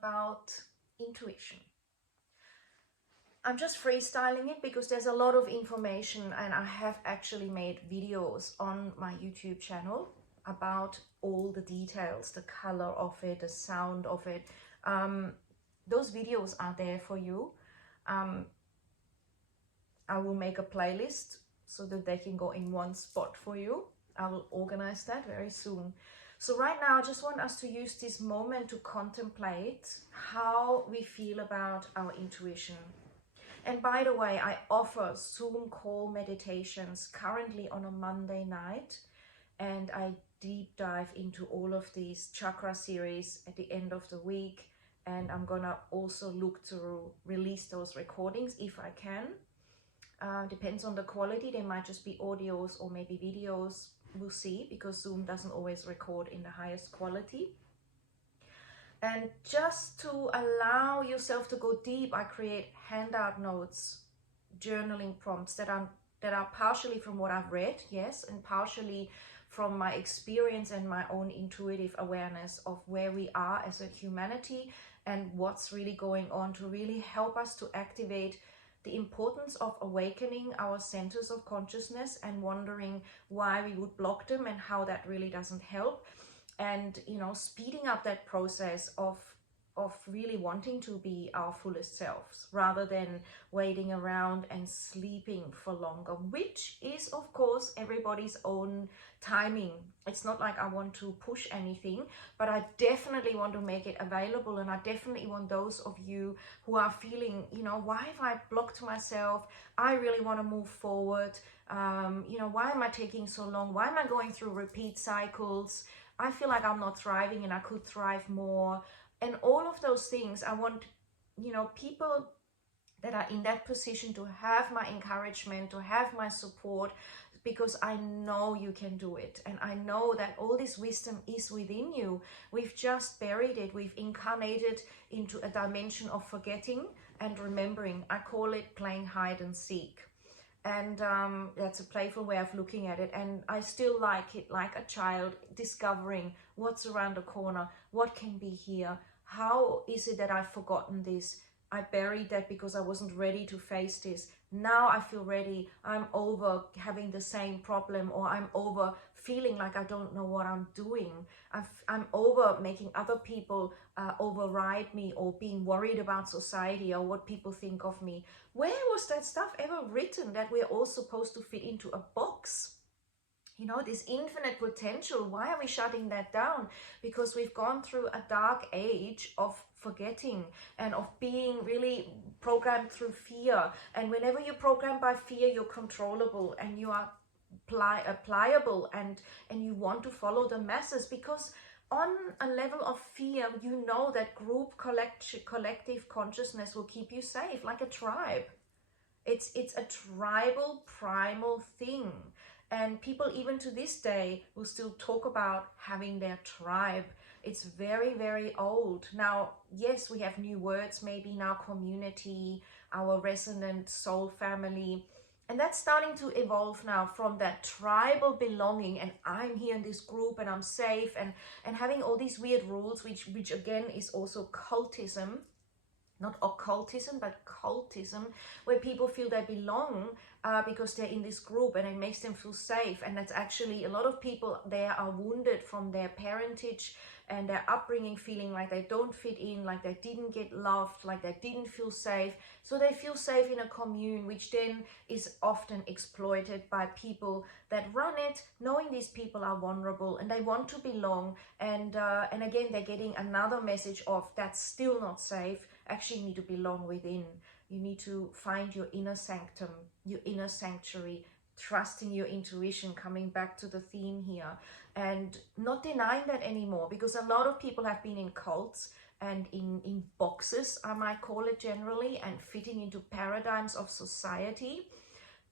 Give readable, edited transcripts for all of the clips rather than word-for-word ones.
about intuition. I'm just freestyling it because there's a lot of information, and I have actually made videos on my YouTube channel about all the details, the color of it, the sound of it. Those videos are there for you. I will make a playlist so that they can go in one spot for you. I will organize that very soon. So right now, I just want us to use this moment to contemplate how we feel about our intuition. And by the way, I offer Zoom call meditations currently on a Monday night, and I deep dive into all of these chakra series at the end of the week. And I'm gonna also look to release those recordings if I can. Depends on the quality. They might just be audios or maybe videos. We'll see, because Zoom doesn't always record in the highest quality. And just to allow yourself to go deep, I create handout notes, journaling prompts that are partially from what I've read, yes, and partially from my experience and my own intuitive awareness of where we are as a humanity and what's really going on, to really help us to activate the importance of awakening our centers of consciousness and wondering why we would block them and how that really doesn't help. And, you know, speeding up that process of really wanting to be our fullest selves, rather than waiting around and sleeping for longer, which is, of course, everybody's own timing. It's not like I want to push anything, but I definitely want to make it available. And I definitely want those of you who are feeling, you know, why have I blocked myself? I really want to move forward. You know, why am I taking so long? Why am I going through repeat cycles? I feel like I'm not thriving and I could thrive more. And all of those things, I want, you know, people that are in that position to have my encouragement, to have my support, because I know you can do it. And I know that all this wisdom is within you. We've just buried it. We've incarnated into a dimension of forgetting and remembering. I call it playing hide and seek. And that's a playful way of looking at it. And I still like it, like a child discovering what's around the corner, what can be here. How is it that I've forgotten this? I buried that because I wasn't ready to face this. Now I feel ready. I'm over having the same problem, or I'm over feeling like I don't know what I'm doing. I'm over making other people override me, or being worried about society or what people think of me. Where was that stuff ever written, that we're all supposed to fit into a box? You know, this infinite potential, why are we shutting that down? Because we've gone through a dark age of forgetting and of being really programmed through fear. And whenever you're programmed by fear, you're controllable and you are pliable, and you want to follow the masses, because on a level of fear, you know that group collective consciousness will keep you safe, like a tribe. It's a tribal primal thing. And people even to this day will still talk about having their tribe. It's very, very old. Now, yes, we have new words, maybe now community, our resonant soul family. And that's starting to evolve now from that tribal belonging, and I'm here in this group and I'm safe, and having all these weird rules, which again is also cultism. Not occultism, but cultism, where people feel they belong because they're in this group and it makes them feel safe. And that's actually, a lot of people there are wounded from their parentage and their upbringing, feeling like they don't fit in, like they didn't get loved, like they didn't feel safe. So they feel safe in a commune, which then is often exploited by people that run it, knowing these people are vulnerable and they want to belong. And again, they're getting another message of that's still not safe. Actually, you need to belong within. You need to find your inner sanctum, your inner sanctuary, trusting your intuition, coming back to the theme here, and not denying that anymore, because a lot of people have been in cults and in boxes, I might call it generally, and fitting into paradigms of society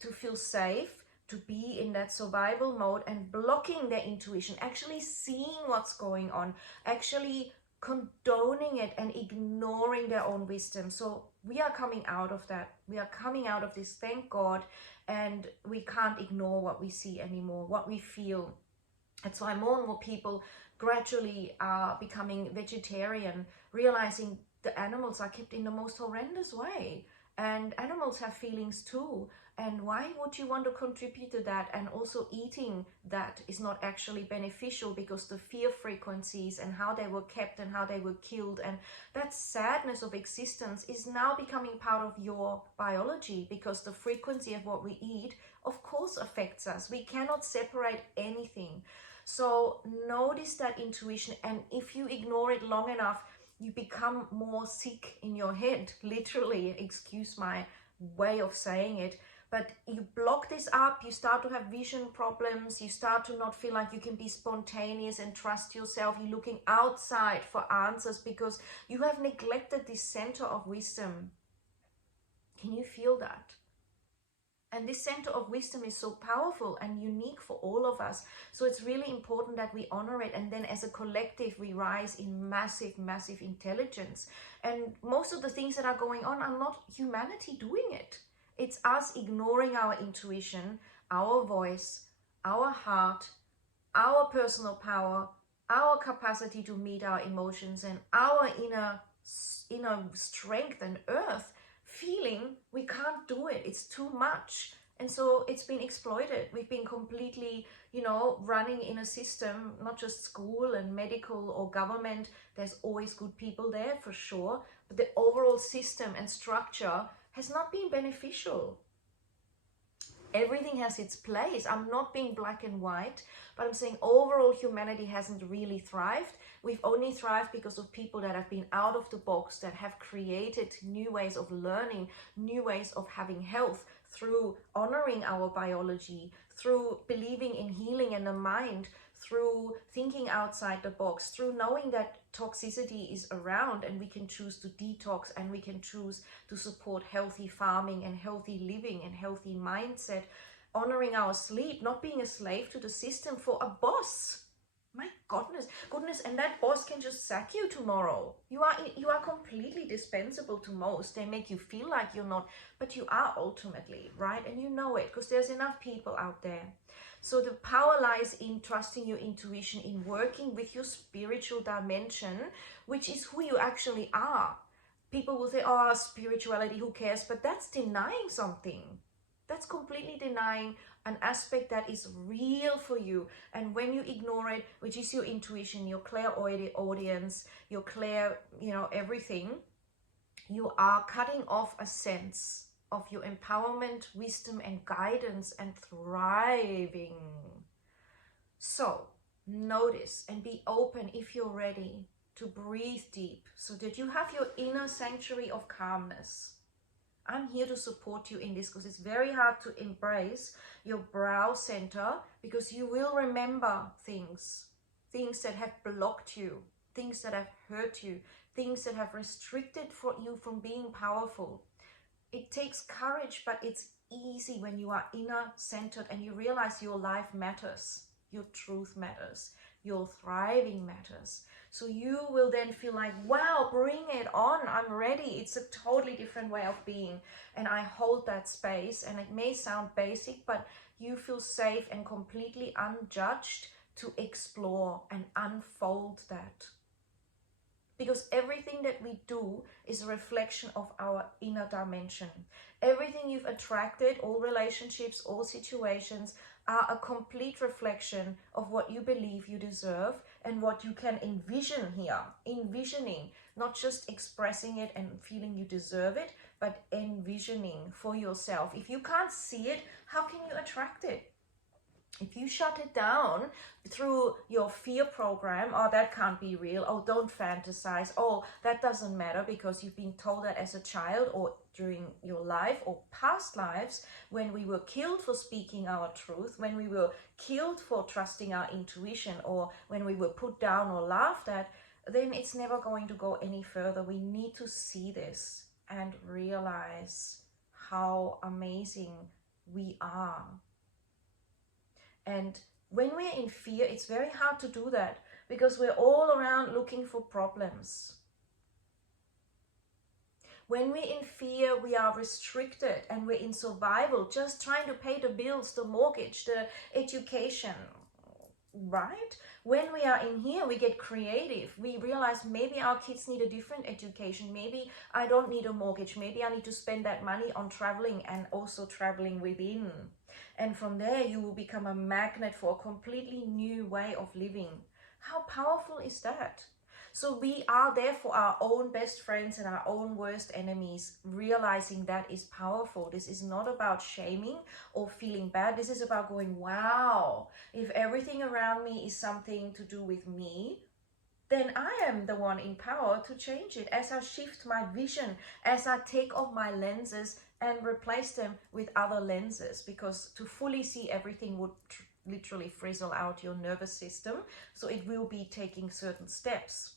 to feel safe, to be in that survival mode, and blocking their intuition, actually seeing what's going on, actually condoning it and ignoring their own wisdom. So we are coming out of that. We are coming out of this, thank God, and we can't ignore what we see anymore, what we feel. That's why more and more people gradually are becoming vegetarian, realizing the animals are kept in the most horrendous way. And animals have feelings too. And why would you want to contribute to that? And also eating that is not actually beneficial, because the fear frequencies and how they were kept and how they were killed, and that sadness of existence is now becoming part of your biology, because the frequency of what we eat, of course, affects us. We cannot separate anything. So notice that intuition, and if you ignore it long enough, you become more sick in your head, literally, excuse my way of saying it. But you block this up, you start to have vision problems, you start to not feel like you can be spontaneous and trust yourself. You're looking outside for answers because you have neglected this center of wisdom. Can you feel that? And this center of wisdom is so powerful and unique for all of us. So it's really important that we honor it. And then as a collective, we rise in massive, massive intelligence. And most of the things that are going on are not humanity doing it. It's us ignoring our intuition, our voice, our heart, our personal power, our capacity to meet our emotions, and our inner strength and earth, feeling we can't do it, it's too much. And so it's been exploited. We've been completely, running in a system, not just school and medical or government. There's always good people there for sure, but the overall system and structure has not been beneficial. Everything has its place. I'm not being black and white, but I'm saying overall humanity hasn't really thrived. We've only thrived because of people that have been out of the box, that have created new ways of learning, new ways of having health, through honoring our biology, through believing in healing in the mind, through thinking outside the box, through knowing that toxicity is around and we can choose to detox, and we can choose to support healthy farming and healthy living and healthy mindset, honoring our sleep, not being a slave to the system for a boss. My goodness, and that boss can just sack you tomorrow. You are completely dispensable to most. They make you feel like you're not, but you are ultimately, right? And you know it because there's enough people out there. So the power lies in trusting your intuition, in working with your spiritual dimension, which is who you actually are. People will say, oh, spirituality, who cares? But that's denying something. That's completely denying an aspect that is real for you. And when you ignore it, which is your intuition, your clairaudience, your everything, you are cutting off a sense of your empowerment, wisdom, and guidance, and thriving. So notice and be open, if you're ready, to breathe deep so that you have your inner sanctuary of calmness. I'm here to support you in this because it's very hard to embrace your brow center, because you will remember things that have blocked you, things that have hurt you, things that have restricted you from being powerful. It takes courage, but it's easy when you are inner centered and you realize your life matters, your truth matters, your thriving matters. So you will then feel like, wow, bring it on, I'm ready. It's a totally different way of being. And I hold that space, and it may sound basic, but you feel safe and completely unjudged to explore and unfold that. Because everything that we do is a reflection of our inner dimension. Everything you've attracted, all relationships, all situations, are a complete reflection of what you believe you deserve and what you can envision here. Envisioning, not just expressing it and feeling you deserve it, but envisioning for yourself. If you can't see it, how can you attract it? If you shut it down through your fear program, oh, that can't be real, oh, don't fantasize, oh, that doesn't matter because you've been told that as a child or during your life or past lives, when we were killed for speaking our truth, when we were killed for trusting our intuition, or when we were put down or laughed at, then it's never going to go any further. We need to see this and realize how amazing we are. And when we're in fear, it's very hard to do that because we're all around looking for problems. When we're in fear, we are restricted and we're in survival, just trying to pay the bills, the mortgage, the education, right? When we are in here, we get creative. We realize maybe our kids need a different education. Maybe I don't need a mortgage. Maybe I need to spend that money on traveling and also traveling within. And from there, you will become a magnet for a completely new way of living. How powerful is that? So we are therefore our own best friends and our own worst enemies. Realizing that is powerful. This is not about shaming or feeling bad. This is about going, wow, if everything around me is something to do with me, then I am the one in power to change it. As I shift my vision, as I take off my lenses and replace them with other lenses, because to fully see everything would literally frizzle out your nervous system. So it will be taking certain steps.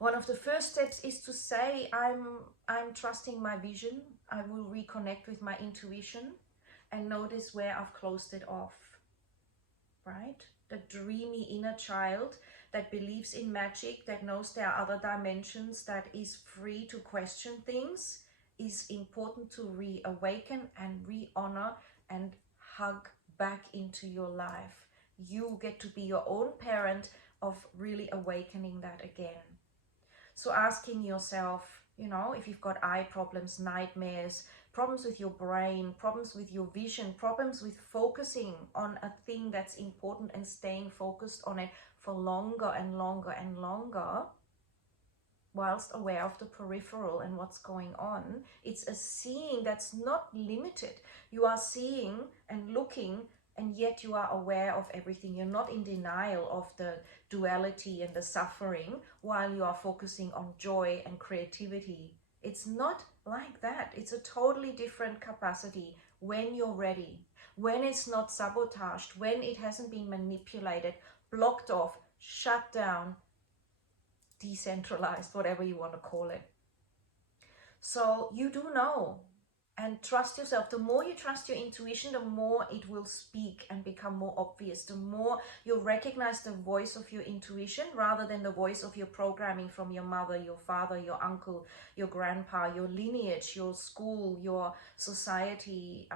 One of the first steps is to say, I'm trusting my vision. I will reconnect with my intuition and notice where I've closed it off, right? The dreamy inner child that believes in magic, that knows there are other dimensions, that is free to question things, is important to reawaken and re-honor and hug back into your life. You get to be your own parent of really awakening that again. So asking yourself, you know, if you've got eye problems, nightmares, problems with your brain, problems with your vision, problems with focusing on a thing that's important and staying focused on it for longer and longer and longer, whilst aware of the peripheral and what's going on, it's a seeing that's not limited. You are seeing and looking, and yet you are aware of everything. You're not in denial of the duality and the suffering while you are focusing on joy and creativity. It's not like that. It's a totally different capacity when you're ready, when it's not sabotaged, when it hasn't been manipulated, blocked off, shut down, decentralized, whatever you want to call it. So you do know. And trust yourself. The more you trust your intuition, the more it will speak and become more obvious. The more you'll recognize the voice of your intuition rather than the voice of your programming from your mother, your father, your uncle, your grandpa, your lineage, your school, your society,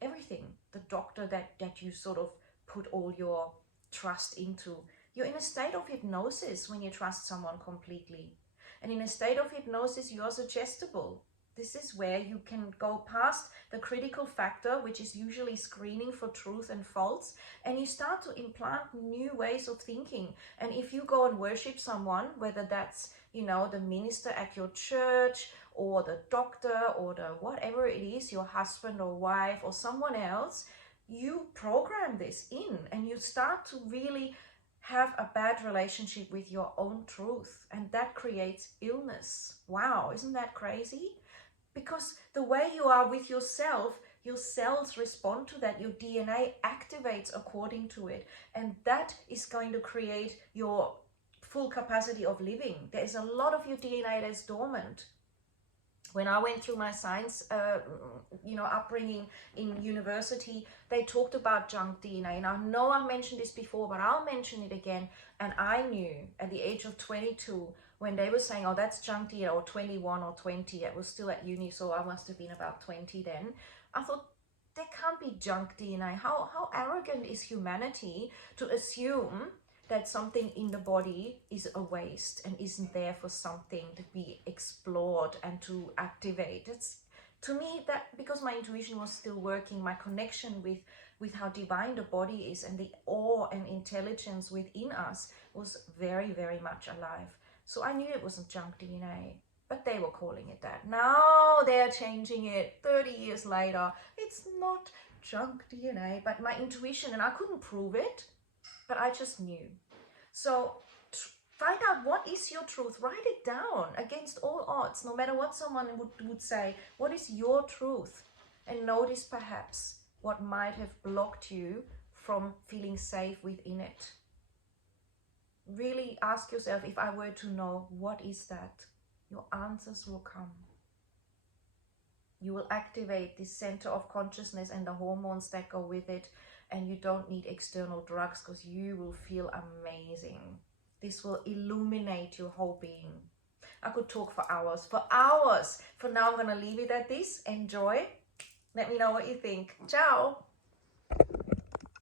everything. The doctor that you sort of put all your trust into. You're in a state of hypnosis when you trust someone completely. And in a state of hypnosis, you are suggestible. This is where you can go past the critical factor, which is usually screening for truth and false, and you start to implant new ways of thinking. And if you go and worship someone, whether that's, you know, the minister at your church or the doctor or the whatever it is, your husband or wife or someone else, you program this in and you start to really have a bad relationship with your own truth, and that creates illness. Wow, isn't that crazy? Because the way you are with yourself, your cells respond to that, your DNA activates according to it, and that is going to create your full capacity of living. There's a lot of your DNA that's dormant. When I went through my science, upbringing in university, they talked about junk DNA. And I know I've mentioned this before, but I'll mention it again. And I knew at the age of 22, when they were saying, oh, that's junk DNA, or 21 or 20, I was still at uni, so I must have been about 20 then. I thought, there can't be junk DNA. How arrogant is humanity to assume that something in the body is a waste and isn't there for something to be explored and to activate. It's, to me, that because my intuition was still working, my connection with how divine the body is and the awe and intelligence within us was very, very much alive. So I knew it wasn't junk DNA, but they were calling it that. Now they're changing it 30 years later. It's not junk DNA, but my intuition, and I couldn't prove it, but I just knew. So find out what is your truth. Write it down against all odds, no matter what someone would say. What is your truth? And notice perhaps what might have blocked you from feeling safe within it. Really ask yourself, if I were to know, what is that? Your answers will come. You will activate this center of consciousness and the hormones that go with it, and you don't need external drugs because you will feel amazing. This will illuminate your whole being. I could talk for hours. For now, I'm going to leave it at this. Enjoy. Let me know what you think. Ciao.